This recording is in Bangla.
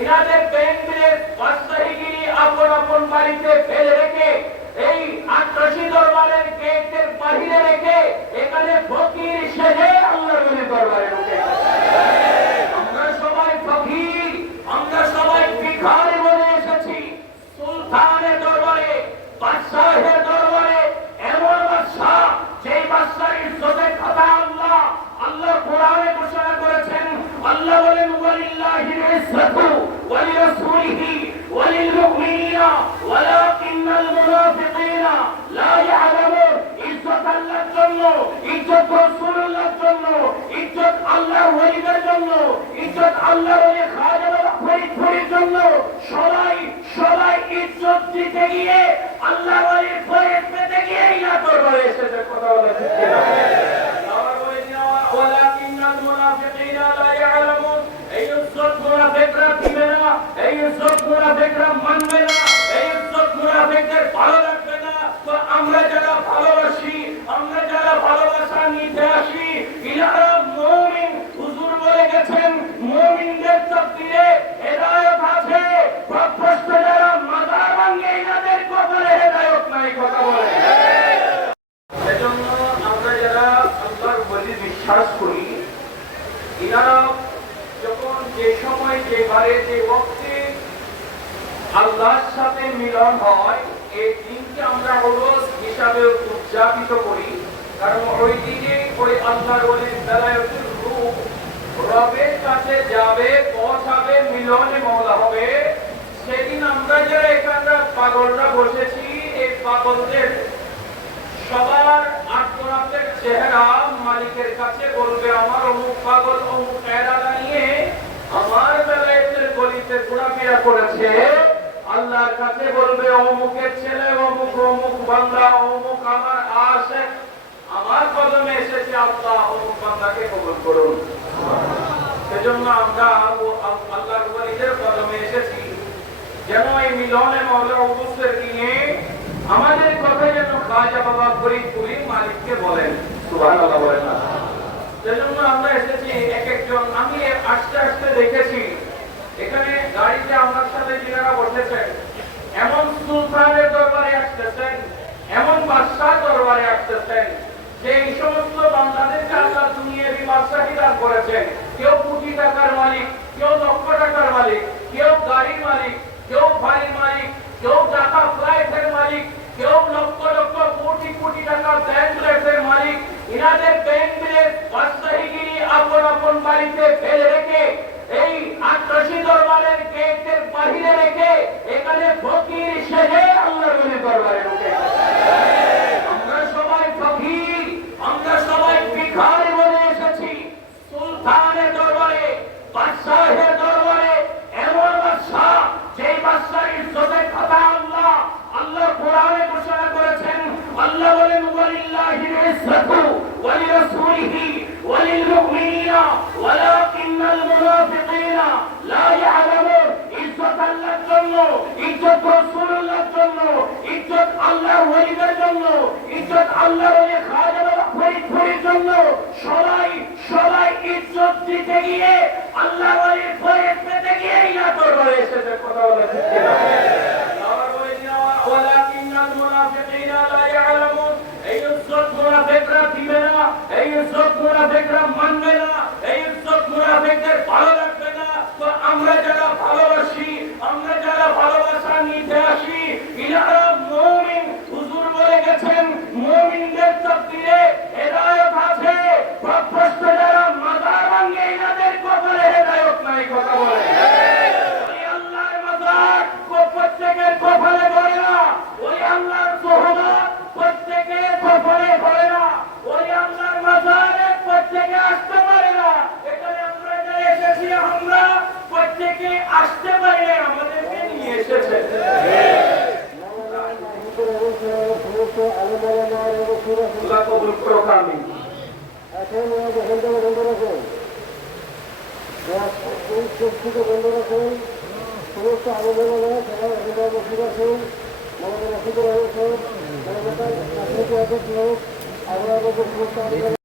ইনাদের ব্যাংকের বাদশাহীগিরি আপন আপন বাড়িতে ফেলে রেখে এই আট্রাসি দরবারের গেটের বাহিরে রেখে এখানে ফকির সেজে আল্লাহর ওলি দরবারে ঢুকে। আমরা সবাই ফকির, আমরা সবাই ভিখারি বলে এসেছি সুলতানের দরবারে, বাদশাহের দরবারে। এমন বাদশাহ যেই বাদশার ইজ্জতের কথা আল্লাহ কোরআনে ঘোষণা করেছেন। আল্লাহ বলেন ওয়ালিল্লাহিল ইজ্জাতু ওয়া লিরাসূলিহি ওয়া লিল মুমিনিনা ওয়ালাকিন্নাল মুনাফিকিনা লা ইয়ালামুন। ইজ্জত আল্লাহর জন্য, ইজ্জত রাসূলুল্লাহর জন্য, ইজ্জত আল্লাহর ওলিদের জন্য, ইজ্জত আল্লাহর ওলি খাজা বাবা ফরিদের জন্য। সবাই সবাই ইজ্জত দিতে গিয়ে আল্লাহর ওলির ফয়েজ পেতে গিয়ে না দরবারে এসেছে। কথা বলা ঠিক কিনা? ওয়ালাকিন্নাল মুনাফিকিনা লা ইয়ালামুন। এই ইজ্জত মুনাফিকরা দিবে না, এই ইজ্জত মুনাফিকরা মানবে না, এই ইজ্জত মুনাফিকদের ভালো লাগবে না। তো আমরা যারা ভালোবাসি, আমরা যারা ভালোবাসা নিতে আসি, ইনারা মুমিন। হুজুর বলে গেছেন মুমিনদের তাকদীরে হেদায়েত আছে, পথভ্রষ্ট যারা মাজার ভাঙে এনাদের কপালে হেদায়েত নাই। কথা বলে এজন্য আমরা যারা আল্লাহর ওলি বিশ্বাস করি, ইনারা যখন যে সময় যেবারে যে ওয়াক্তে আল্লাহর সাথে মিলন হয়, এই দিনকে আমরা রোজ হিসাবে উদযাপিত করি। কারণ ওই দিনে ওই আল্লাহর ওলির বেলায়েতের রূহ রবের কাছে যাবে, পৌঁছাবে, মিলনে মওলা হবে। সেদিন আমরা যারা এখানকার পাগলরা বসেছি, এই পাগলদের সবার আত্মনাথের চেহারা মালিকের কাছে বলবে আমার অমুক পাগল অমুক এরাদা নিয়ে আমার বেলায়েতের গলিতে ঘোরাফেরা করেছে। আল্লাহর কাছে বলবে অমুকের ছেলে অমুক অমুক বান্দা অমুক আমার আশিক আমার কদমে এসেছে, আল্লাহ অমুক বান্দাকে কবুল করুন। সেজন্য আমরা আল্লাহর ওলিদের কদমে এসেছি যেন এই মিলনে মওলা উরুসের দিনে আমাদের কথা যেন খাজা বাবা ফরিদপুরি মালিককে বলেন। সুবহানাল্লাহ বলেন না? সেজন্য আমরা এসেছি এক একজন। আমি আস্তে আস্তে দেখেছি এখানে গাড়িতে আমার সাথে যারা বসেছেন, এমন সুলতানের দরবারে আসতেছেন, এমন বাদশাহ দরবারে আসতেছেন যে এই সমস্ত বান্দাদেরকে আল্লাহ দুনিয়াবি বাদশাহী দান করেছেন। কেউ কোটি টাকার মালিক, কেউ লক্ষ টাকার মালিক, কেউ গাড়ির মালিক, কেউ বাড়ির মালিক, কেউ টাকা ফ্লাইটের মালিক, কেউ লক্ষ লক্ষ কোটি কোটি টাকা ব্যাংকের মালিক। ইনাদের ব্যাংকের বাদশাহীগিরি আপন আপন বাড়িতে ফেলে রেখে এই আট্রাসি দরবারের গেটের বাহিরে রেখে এখানে ফকির সেজে আল্লাহর ওলি দরবারে ঢুকে। আমরা সবাই ফকির, আমরা সবাই ভিখারি বলে এসেছি সুলতানের দরবারে, বাদশাহের দরবারে। এমন বাদশাহ যেই বাদশার ইজ্জতের কথা আল্লাহ কোরআনে ঘোষণা করেছেন। আল্লাহ বলেন ওয়ালিল্লাহিল ইজ্জাতু ওয়া লিরাসূলিহি ওয়া লিল মুমিনিনা ওয়ালাকিন্নাল মুনাফিকিনা লা ইয়ালামুন। ইজ্জত আল্লাহর জন্য, ইজ্জত রাসূলুল্লাহর জন্য, ইজ্জত আল্লাহর ওলিদের জন্য, ইজ্জত আল্লাহর ওলি খাজা বাবা ফরিদের জন্য। সবাই সবাই ইজ্জত দিতে গিয়ে আল্লাহর ওলির ফয়েজ পেতে গিয়ে না দরবারে এসেছে। কথা বলা ঠিক কিনা? ওয়ালাকিন্নাল মুনাফিকিনা লা ইয়ালামুন। এই ইজ্জত মুনাফিকরা দিবে না, এই ইজ্জত মুনাফিকরা মানবে না, এই ইজ্জত মুনাফিকদের ভালো লাগবে না। তো আমরা যারা ভালোবাসি, আমরা যারা ভালোবাসা নিতে আসি, ইনারা মুমিন। হুজুর বলে গেছেন মুমিনদের তাকদীরে হেদায়েত আছে, পথভ্রষ্ট যারা মাজার ভাঙে এনাদের কপালে হেদায়েত নাই। কথা বলে আল্লাহর মাজার প্রত্যেকের কপালে পড়ে না, ওই আল্লাহর সোহবত প্রত্যেকের কপালে পড়ে না, ওই আল্লাহর মাজারে প্রত্যেকে আসতে পারে না। এখানে আমরা যারা এসেছি আমরা প্রত্যেকে আসতে পারি না, আমাদেরকে নিয়ে এসেছে। আল্লাহ কবুল করুক। আমিন। এখন বন্ধ রাখুন, বন্ধ রাখুন। সমস্ত আলোচনা সবাই অভিভাবক বসে রাখুন, আমাদের অসুবিধা হয়েছে, আমরা